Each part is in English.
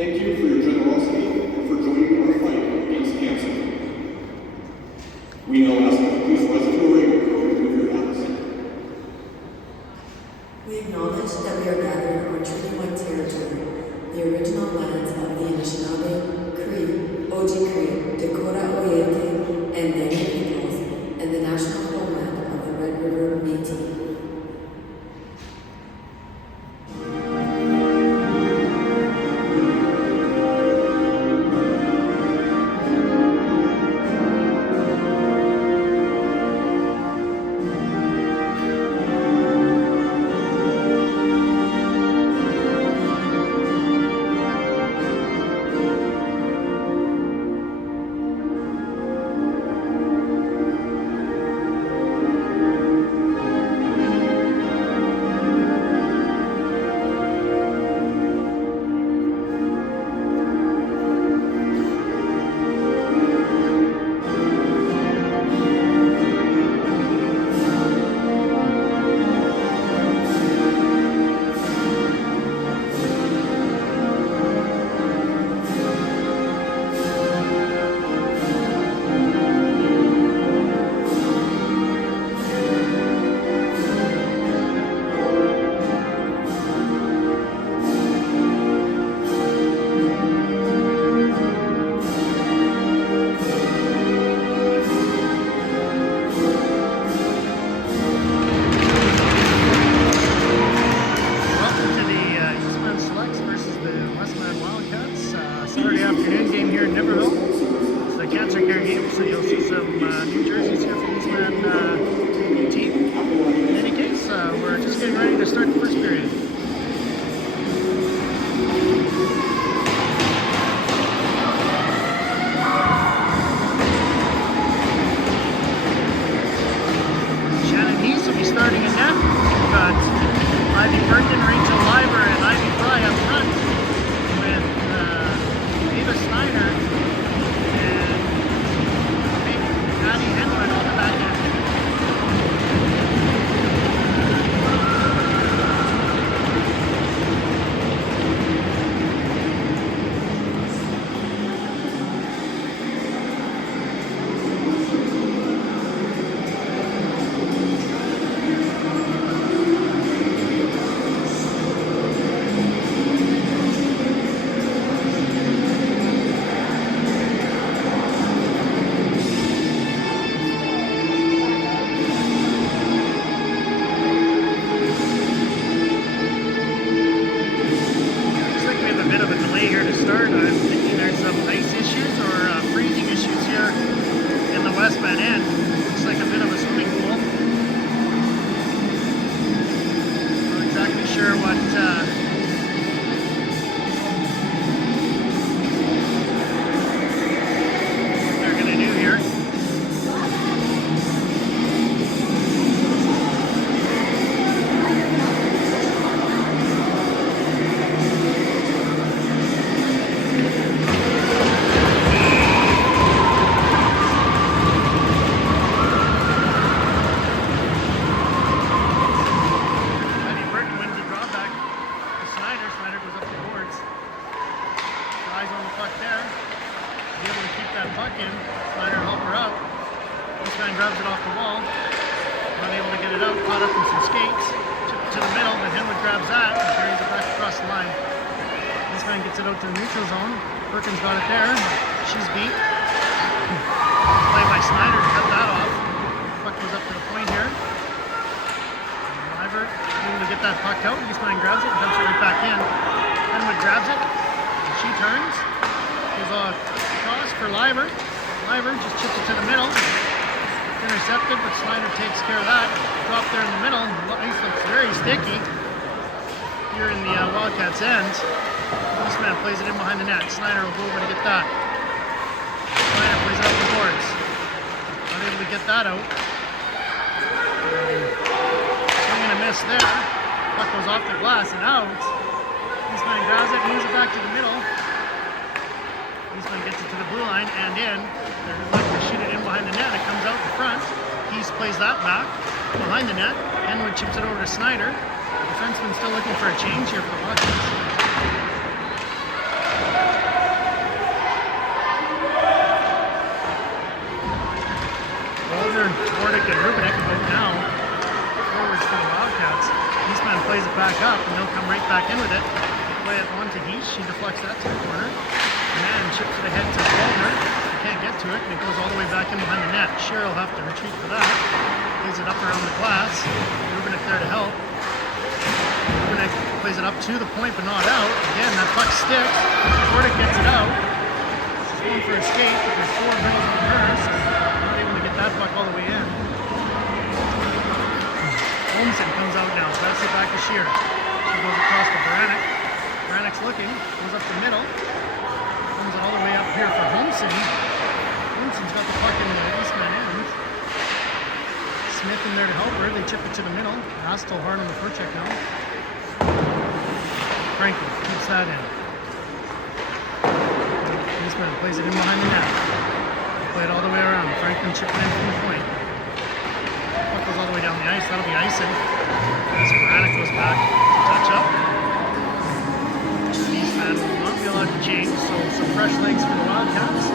Thank you for your generosity and for joining our fight against cancer. We now ask you to please rise to a ring and remove your hats. We acknowledge that we are gathered on Treaty White territory, the original lands of the Anishinaabe, Cree, Oji-Cree, Dakota Oyate, and Dene peoples, and the national homeland of the Red River Métis. Saturday afternoon game here in Niverville. It's the cancer care game, so you'll see some new jerseys here for the Eastman team. In any case, we're just getting ready to start the first period. Shannon Heath will be starting in net. We've got Ivy Burton, Rachel Liver, and Ivy Fry up front. Snyder and Patty Henwood on the back end. Westman end. Looks like a bit of a swimming pool. Not exactly sure what they're going to do here. Eastman grabs it off the wall, unable to get it out, caught up in some skates, chipped it to the middle, and Henwood grabs that and carries it back across the line. Eastman gets it out to the neutral zone. Perkins got it there. She's beat. Play by Snyder to cut that off. Puck goes up to the point here. Liver able to get that puck out. Eastman grabs it and dumps it right back in. Henwood grabs it. And she turns. Gives a toss for Liver. Liver just chips it to the middle. Intercepted, but Snyder takes care of that. Drop there in the middle. Ice looks very sticky here in the Wildcats' end. Eastman plays it in behind the net. Snyder will go over to get that. Snyder plays it up the boards. Not able to get that out. Swing and a miss there. Puck goes off the glass and out. Eastman grabs it, moves it back to the middle. Eastman gets it to the blue line and in. They're looking to shoot it in behind the net. It comes out in front. Heath plays that back behind the net. Henwood chips it over to Snyder. The defenseman still looking for a change here for the Wildcats. East. She deflects that to the corner. Man chips it ahead to Waldner. Can't get to it, and it goes all the way back in behind the net. Shearer will have to retreat for that. Plays it up around the glass. Rubenek there to help. Rubenek plays it up to the point, but not out. Again, that puck sticks. Tordic gets it out. She's going for a skate, but there's 4 middles on hers. Not able to get that puck all the way in. Holmson comes out now, passes it back to Shearer. She goes across to Baranek. Baranek's looking, goes up the middle. Comes all the way up here for Holmson. Holmson's got the puck in the Eastman end. Smith in there to help her. They chip it to the middle. Astle hard on the forecheck now. Franklin keeps that in. Eastman plays it in behind the net. Play it all the way around. Franklin chipping in from the point. Puck goes all the way down the ice. That'll be icing. As Baranek goes back to touch up. Eastman will not be allowed to change, so some fresh legs for the Wildcats.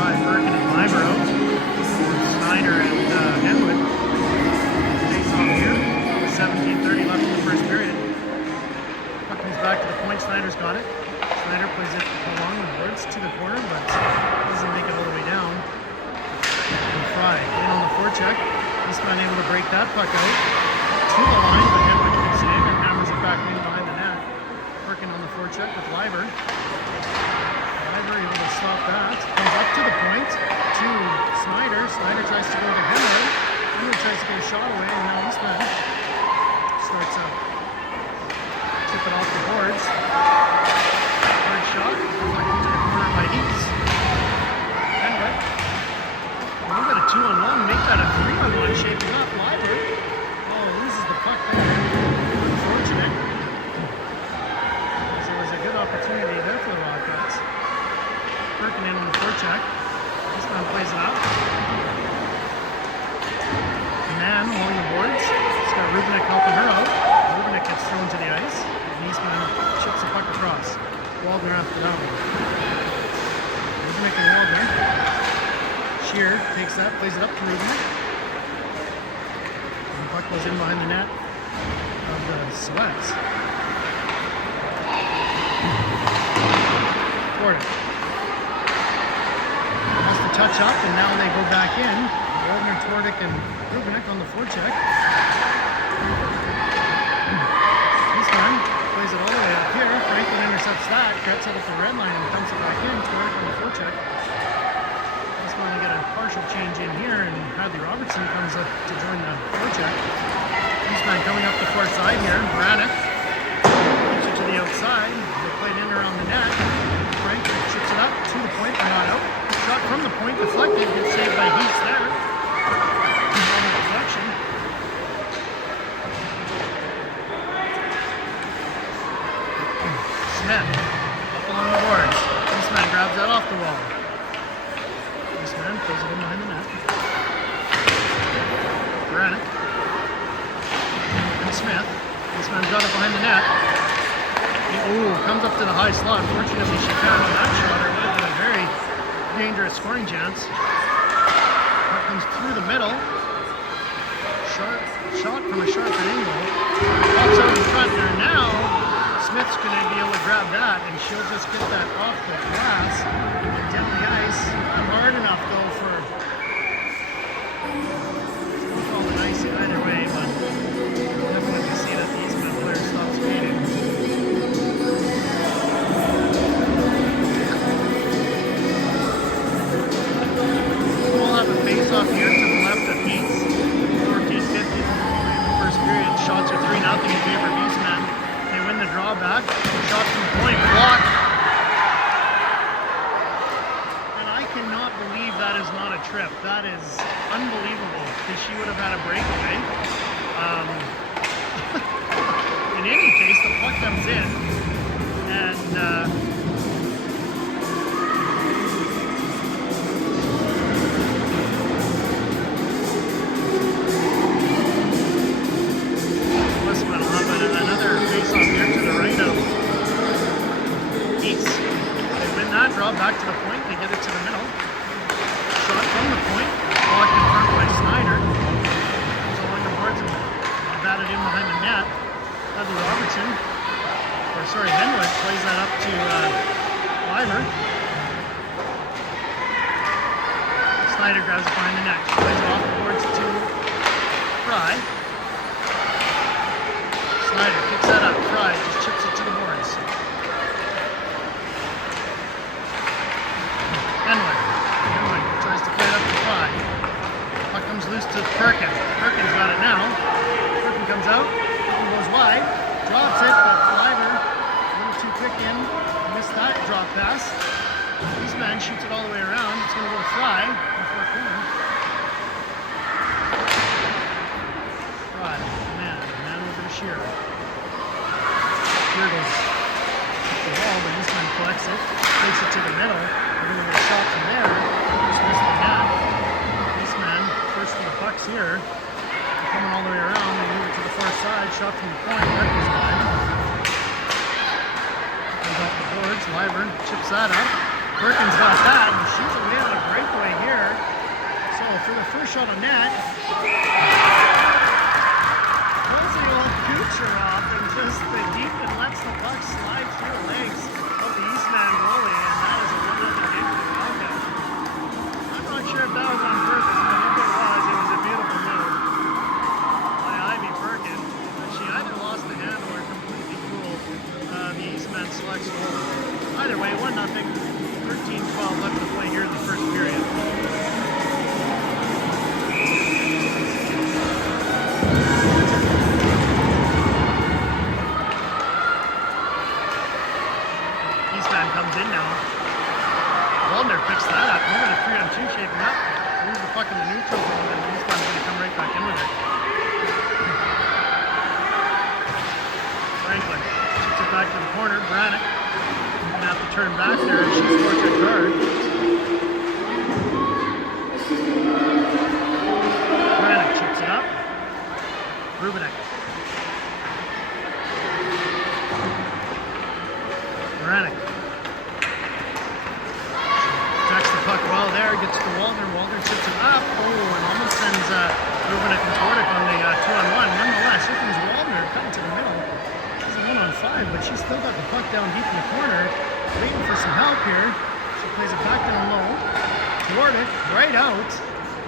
Bergen and Limer out. Snyder and Henwood. Face off here. 17:30 left in the first period. Puck comes back to the point. Snyder's got it. Snyder plays it along the boards to the corner, but doesn't make it all the way down. And Fry in on the forecheck. Eastman able to break that puck out to the line, but Henwood can save and hammers it back in behind the net. Working on the forecheck with Liver. Able to stop that. Comes up to the point to Snyder. Snyder tries to go to Henwood. Henwood tries to get a shot away, and now Eastman starts up. Tip it off the boards. Hard shot. Deflected to the corner by Heats. Henwood. We've got a 2-on-1. Make that a 3-on-1. Shaping up. Liver. Oh, loses the puck there. Unfortunate. So it was a good opportunity there for the Wildcats. Working in on the forecheck. Eastman plays it up. Man along the boards. She's got Rubenek helping her out. Rubenek gets thrown to the ice. And Eastman chips the puck across. Waldner after that one. Rubenek and Waldner. Shearer takes that, plays it up to Rubenek. And the puck goes in behind the net of the Sweats. Tordic. Touch up, and now they go back in. Waldner, Tordic, and Rubenek on the forecheck. Eastman plays it all the way up here. Franklin intercepts that, gets it at the red line, and dumps it back in. Tordic on the forecheck. Eastman to get a partial change in here, and Hadley Robertson comes up to join the forecheck. Eastman coming up the far side here. Baranek keeps it to the outside. They play it in around the net. Franklin chips it up to the point, but not out. Shot from the point, deflected, gets saved by Heats there. On the deflection. Smith, up along the boards. Eastman grabs that off the wall. Eastman plays it in behind the net. Baranek. And Smith. Eastman's got it behind the net. Ooh, comes up to the high slot. Fortunately, she found on that shot. It would have been a very dangerous scoring chance. Puck comes through the middle. Shot from a sharp angle. Pops out in front there now. Smith's going to be able to grab that, and she'll just get that off the glass and down the ice. Not hard enough though for. Don't call it icy either way, but definitely see that the Eastman player stops skating. Face off here to the left of Heats. 14:50 in the first period. Shots are 3-0 in favor of Eastman. They win the drawback. Shot from the point, blocked. And I cannot believe that is not a trip. That is unbelievable because she would have had a breakaway. In any case, the puck comes in and back to the point, they get it to the middle. Shot from the point, blocked in front by Snyder. Goes along the boards and batted in behind the net. Had Robertson, or sorry, Henwood plays that up to Liver. Snyder grabs it behind the net. She plays it off the boards to Fry. Snyder picks that up. Fry just chips it to the boards. Henwood tries to play it up to Fry. Puck comes loose to Perkins. Perkins got it now. Perkins comes out, goes wide, drops it, but Liver a little too quick in. Missed that drop pass. Eastman shoots it all the way around. It's going to go to Fry before corner. Fry, man over to Shearer. Shearer goes up the wall, but Eastman collects it, takes it to the middle. We're going to get a shot from there. Just missed the net. Eastman first for the Bucks here. They're coming all the way around. They move it to the far side. Shot from the point. Records wide. Comes off the boards. Liver chips that up. Perkins got that and shoots away on a breakaway here. So for the first shot on net, pulls the old Kucher off and just the deep and lets the puck slide through the legs of the Eastman goalie, and that is a 1-0 victory. Okay. I'm not sure if that was on purpose, but if it was a beautiful move by Ivy Perkins. She either lost the handle or completely fooled the Eastman selects goalie. Either way, 1-0. 13-12 left to play here in the first period. Eastman comes in now. Waldner picks that up. Moving to 3-on-2, shaping up. Moves the puck in the neutral zone, and Eastman's going to come right back in with it. Franklin shoots it back to the corner. Brannick have to turn back there, and she's worked a card. Brannick chips it up. Rubinek. Brannick. Tracks the puck well there, gets to Waldner. Waldner chips it up. Oh, and almost sends Rubinek and Tordick on the 2-on-1. Nonetheless, here comes Waldner cutting to the middle. She's a 1-on-5, but she's still got the puck down deep in the corner. Waiting for some help here. She plays it back down low. Tordick, right out.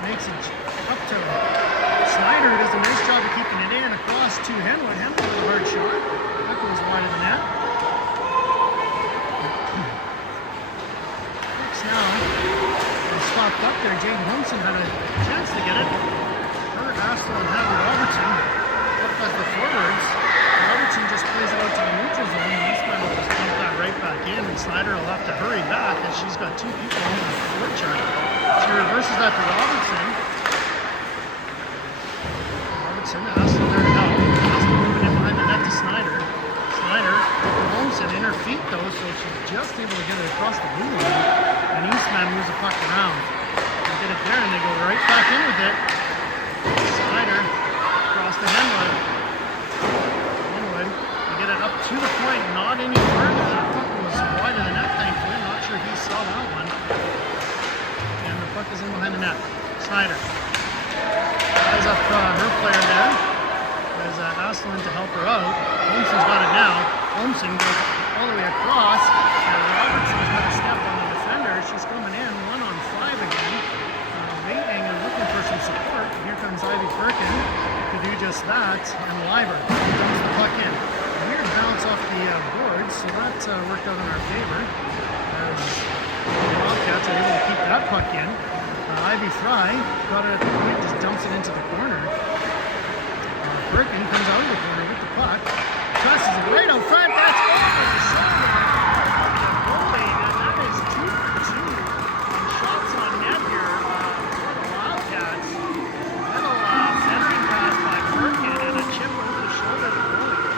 Makes it up to Snyder, who does a nice job of keeping it in. Across to Henwood. Henwood with a hard shot. That goes wide of the net. Next now. It's stopped up there. Jaden Holmson had a chance to get it. Her, Astle, and Hadley Robertson up as the forwards. Robertson just plays it out to the neutral zone, and Eastman will just pump that right back in, and Snyder will have to hurry back as she's got two people on the forward check. She reverses that to Robertson. Robertson asks them there to help. Asks moving in behind the net to Snyder. Snyder with the Holmson in her feet though, so she's just able to get it across the blue line, and Eastman moves the puck around. They get it there, and they go right back in with it. Snyder across to Henwood. Get it up to the point, not any further. That puck was wide of the net, thankfully. Not sure he saw that one. And the puck is in behind the net. Snyder ties up her player there. There's Asselin to help her out. Holmson's got it now. Holmson goes all the way across. And Robertson's got a step on the defender. She's coming in 1-on-5 again. Waiting and looking for some support. Here comes Ivy Perkin to do just that. And Liver dumps the puck in. Weird bounce off the boards, so that worked out in our favor. As the Wildcats are able to keep that puck in. Ivy Fry got it at the point, just dumps it into the corner. Perkin comes out of the corner with the puck. Tosses it right out front. That's over the shoulder. The goalie, and that is 2 for 2. And shots on net here for the Wildcats. Little centering pass by Perkin and a chip over the shoulder of the goalie.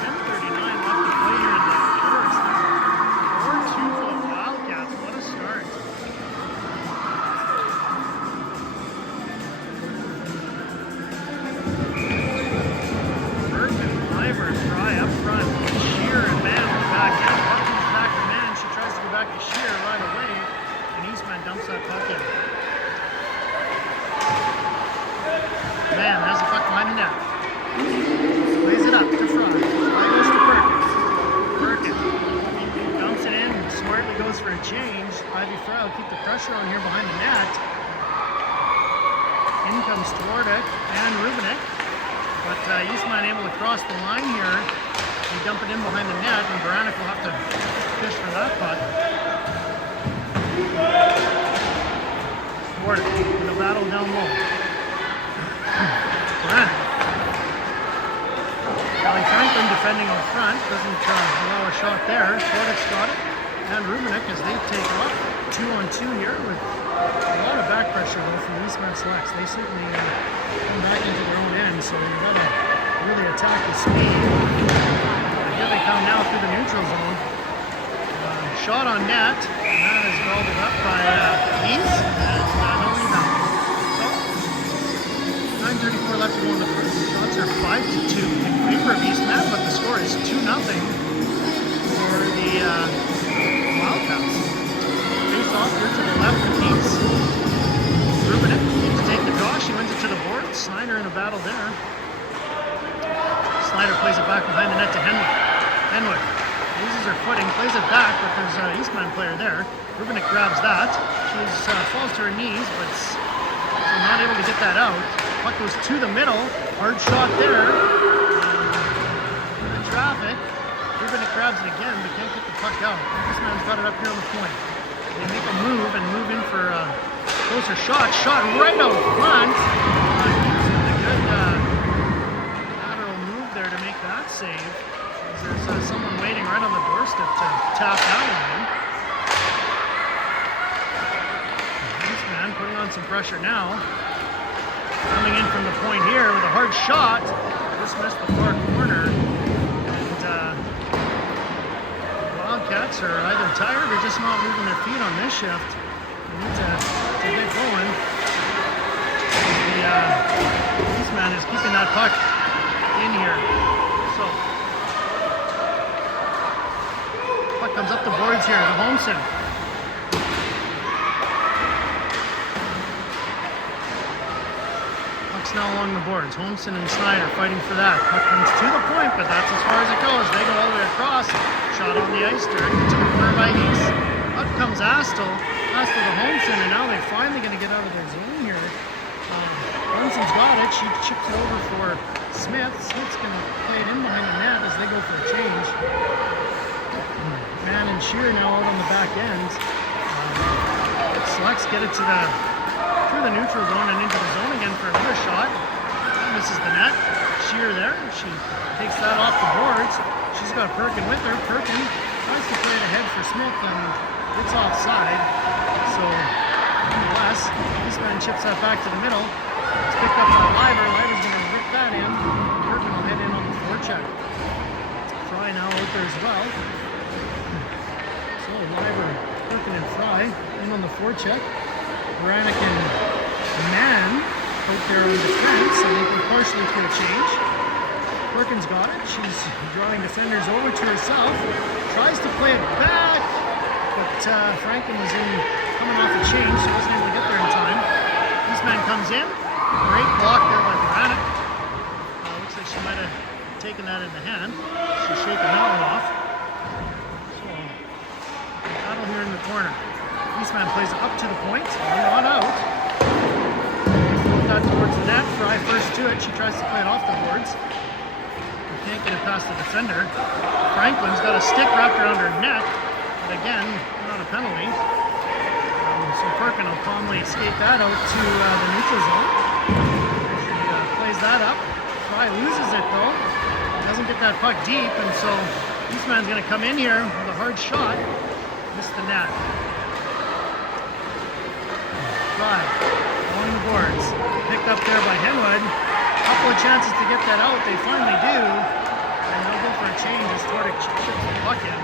10:39 left to play here in the first. 4-2 for the Wildcats. What a start. Perkin from Stwardick and Rubinek. But Eastman able to cross the line here and dump it in behind the net, and Baranek will have to fish for that puck. Stwardick in the battle down low. Baranek. Kelly Franklin defending up front, doesn't allow a shot there. Stwardick's got it, and Rubinek as they take off. 2-on-2 here with a lot of back pressure though from the Eastman Selects. They certainly come back into their own end, so you've got to really attack the speed. Here they come now through the neutral zone. Shot on net, and that is gobbled up by East, and no rebound. So, 9:34 left to go in the first. Shots are 5-2 in favor of Eastman, but the score is 2-0 for the Wildcats. Face off here to the left of East. Rubinek needs to take the draw. She wins it to the board. Snyder in a battle there. Snyder plays it back behind the net to Henwood. Henwood loses her footing, plays it back, but there's an Eastman player there. Rubinek grabs that. She falls to her knees, but not able to get that out. Puck goes to the middle. Hard shot there. The traffic. Rubinek grabs it again, but can't get the puck out. Eastman's got it up here on the point. They make a move and move in for a closer shot. Shot right out front. A good lateral move there to make that save. There's someone waiting right on the doorstep to tap that one in. Eastman putting on some pressure now. Coming in from the point here with a hard shot. Just missed the far corner. Wildcats are either tired or just not moving their feet on this shift. They need to get going. The Eastman is keeping that puck in here. So, puck comes up the boards here to Holmson. Puck's now along the boards. Holmson and Snyder fighting for that. Puck comes to the point, but that's as far as it goes. They go all the way across. Shot on the ice, directed to the corner by East. Up comes Astle to Holmson, and now they're finally going to get out of their zone here. Holmson's got it. She chips it over for Smith. Smith's going to play it in behind the net as they go for a change. Mann and Shear now out on the back end. Selects get it through the neutral zone and into the zone again for another shot. That misses the net. Shear there. She takes that off the boards. She's got Perkin with her. Perkin tries to play it ahead for Smith and it's offside. So, nonetheless, Eastman chips that back to the middle. It's picked up by Liver. Liver's going to rip that in. Perkin will head in on the forecheck. Fry now out there as well. So, Liver, Perkin and Fry in on the forecheck. Baranek and Mann out there on defense, and they can partially through a change. Perkins got it. She's drawing defenders over to herself. Tries to play it back, but Franklin was coming off a change, so wasn't able to get there in time. Eastman comes in. Great block there by Baranek. Looks like she might have taken that in the hand. She's shaking that one off. So, battle here in the corner. Eastman plays it up to the point. Not out. That towards the net. Fry first to it. She tries to play it off the boards. Can't get it past the defender. Franklin's got a stick wrapped around her neck, but again, not a penalty. So Perkin will calmly skate that out to the neutral zone. She plays that up. Fry loses it though. Doesn't get that puck deep, and so Eastman's going to come in here with a hard shot. Missed the net. Fry along the boards. Picked up there by Henwood. Couple of chances to get that out. They finally do. And they'll go for a change as Stwardick chips the puck in.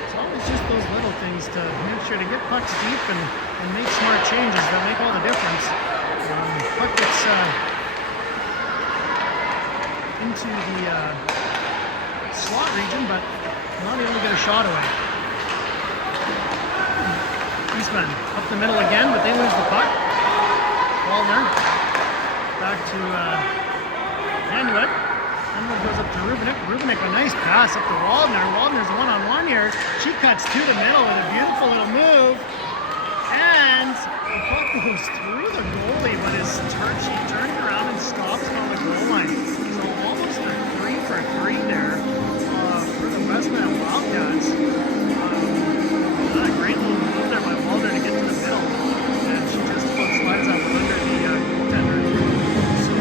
It's always just those little things to make sure to get pucks deep and make smart changes that make all the difference. Puck gets into the slot region, but not able to get a shot away. Eastman up the middle again, but they lose the puck. Waldner back to Henwood. Henwood goes up to Rubinek. Rubinek, a nice pass up to Waldner. Waldner's one-on-one here. She cuts to the middle with a beautiful little move. And puck goes through the goalie, but she turns around and stops on the goal line. So almost a 3-for-3 there for the Westman Wildcats. A great little move there by Walder to get to the middle, and she just slides out from under the goaltender. So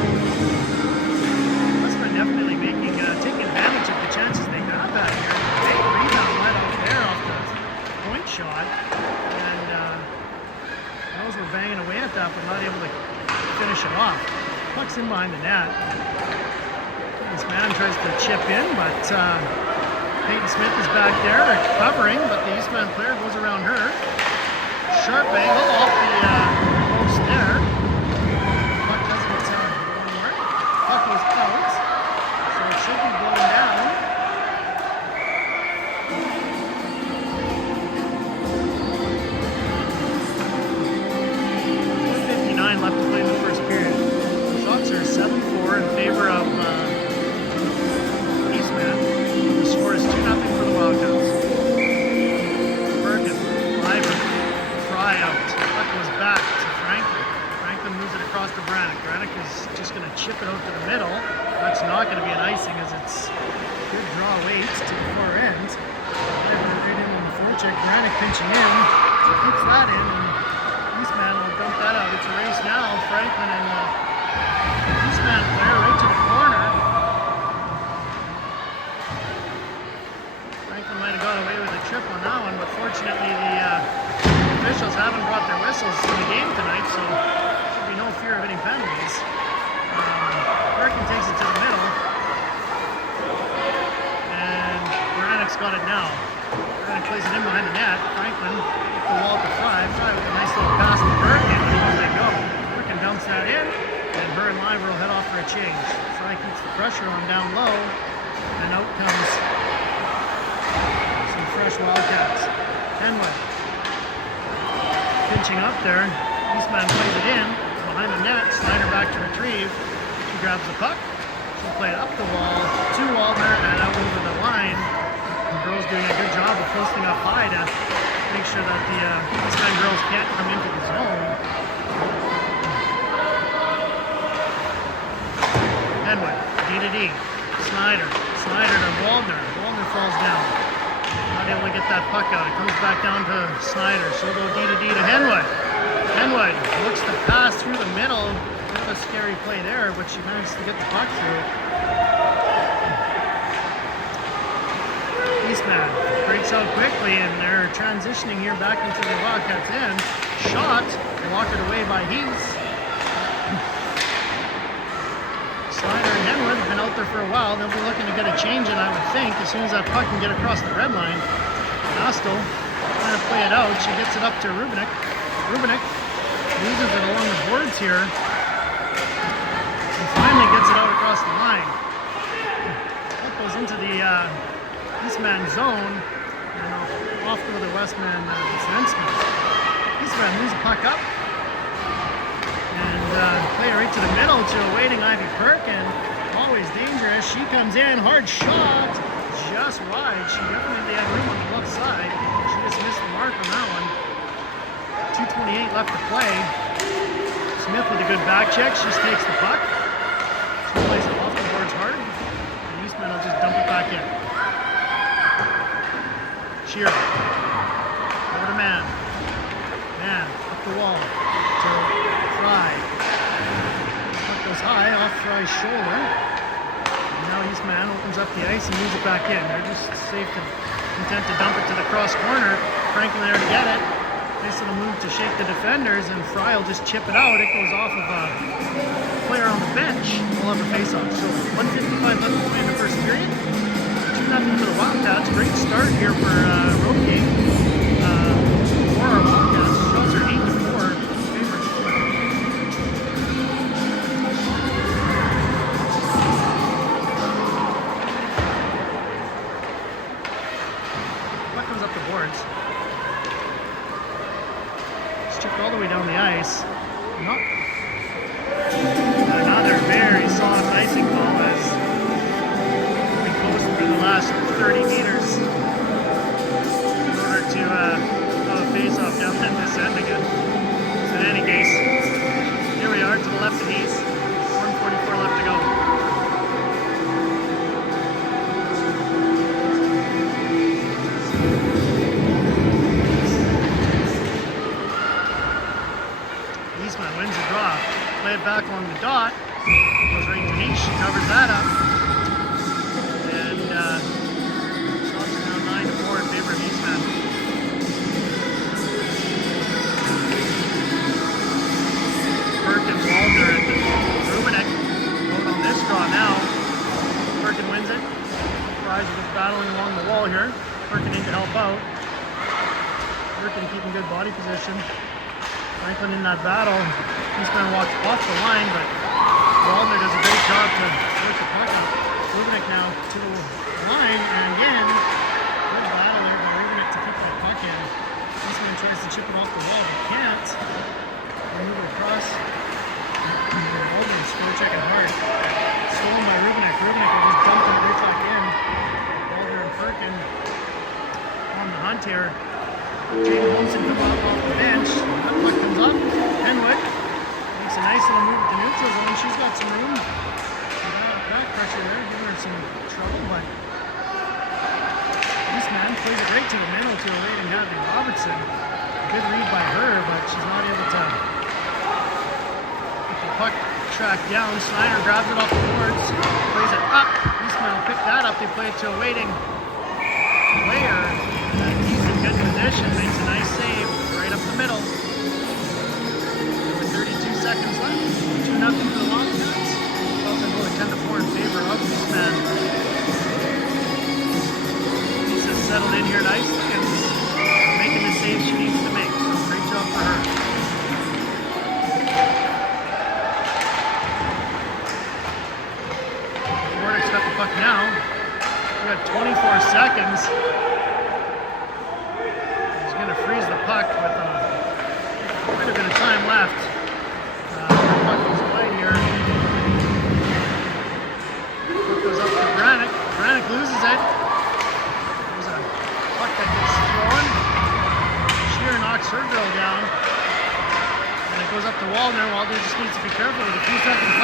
Westman definitely taking advantage of the chances they got back here. Big rebound right out there off the point shot, and those were banging away at that, but not able to finish it off. Puck's in behind the net. This man tries to chip in, but Peyton Smith is back there covering, but the Eastman player goes around her. Sharp angle off the post there. Puck doesn't go anywhere. Puck was out, so it should be going down. 1:59 left to play in the first period. The Sox are 7-4 in favor of Eastman. The score is 2-0 for the Wildcats. Perkin, Liver, Fry out. Puck goes back to Franklin. Franklin moves it across to Brannick. Brannick is just going to chip it out to the middle. That's not going to be an icing as it's good draw weight to the far end. Liver right in the forecheck. Brannick pinching in. Keeps that in, and Eastman will dump that out. It's a race now. Franklin and the Eastman player right to the corner. Franklin might have got away with a trip on that one, but fortunately the officials haven't brought their whistles to the game tonight, so there should be no fear of any penalties. Perkin takes it to the middle, and Brannick's got it now. Brannick plays it in behind the net. Franklin with the wall to Fry. Fry with a nice little pass to Perkin, but he won't let go. Perkin dumps that in, and her and Liver will head off for a change. Fry keeps the pressure on down low, and out comes some fresh Wildcats. Henwood pinching up there. Eastman plays it in behind the net. Snyder back to retrieve. She grabs the puck. She'll play it up the wall to Waldner and out over the line. The girls doing a good job of posting up high to make sure that the Eastman girls can't come into the zone. Henwood, D-to-D. Snyder to Waldner. Waldner falls down. Not able to get that puck out. It comes back down to Snyder. She'll go D-to-D to Henwood. Henwood looks to pass through the middle. Bit of a scary play there, but she managed to get the puck through. Eastman breaks out quickly, and they're transitioning here back into the Wildcats' end. Shot walked away by Heath. Snyder and Henwood have been out there for a while. They'll be looking to get a change in, I would think, as soon as that puck can get across the red line. Astle trying to play it out. She gets it up to Rubinek. Rubinek loses it along the boards here. And finally gets it out across the line. That goes into the Eastman zone. And off to the Westman defenseman. Eastman moves the puck up. And play it right to the middle to a waiting Ivy Perkin. Always dangerous. She comes in. Hard shot. Just wide. She definitely had room on the left side. She just missed the mark on that one. 2:28 left to play. Smith with a good back check. She just takes the puck. She plays it off the boards hard. And Eastman will just dump it back in. Shearer. Over to Man. Man up the wall to Fry. Puck goes high off Fry's shoulder. And now Eastman opens up the ice and moves it back in. They're just safe and content to dump it to the cross corner. Franklin there to get it. Nice little move to shake the defenders, and Fry will just chip it out. It goes off of a player on the bench. We'll have a face-off. So 1:55 left to play in the first period. 2-0 for the Wildcats. Great start here for Road King. For our Wildcats, shots are 8-4 favorites. Puck comes up the boards. Chipped all the way down the ice. Another very soft icing ball as we coast for the last 30 meters in order to have a face-off down at this end again. battling along the wall here. Working in to help out. Working keeping good body position. Franklin in that battle. Eastman walks off the line, but Waldner does a great job to work the puck up. Rubenek now to the line, and again, good battle there by Rubenek to keep that puck in. Eastman tries to chip it off the wall, but can't. They move it across. Waldner score checking hard. Stolen by Rubenek. Rubenek will just dump it right back in. Waldner and Perkin on the hunt here. James Wilson comes off the bench. That puck comes up. Henwick makes a nice little move at the neutral zone. She's got some room. Back pressure there, giving her some trouble, but Eastman plays it right to the middle to a waiting Hadley Robertson. Good read by her, but she's not able to get the puck tracked down. Snyder grabs it off the boards, plays it up. Eastman will pick that up. They play it to a waiting player. He's in good position, makes a nice save right up the middle. With 32 seconds left, 2-0 for the Wildcats. They'll go 10-4 in favor of Eastman. Lisa's settled in here nicely and making the save she needs to make. So great job for her. Warnick's got the puck now. We got 24 seconds. He's going to freeze the puck with quite a bit of time left. The puck goes away here. Puck goes up to Brannick. Brannick loses it. There's a puck that gets thrown. Shear knocks her girl down. And it goes up to Waldner. Waldner just needs to be careful with a few seconds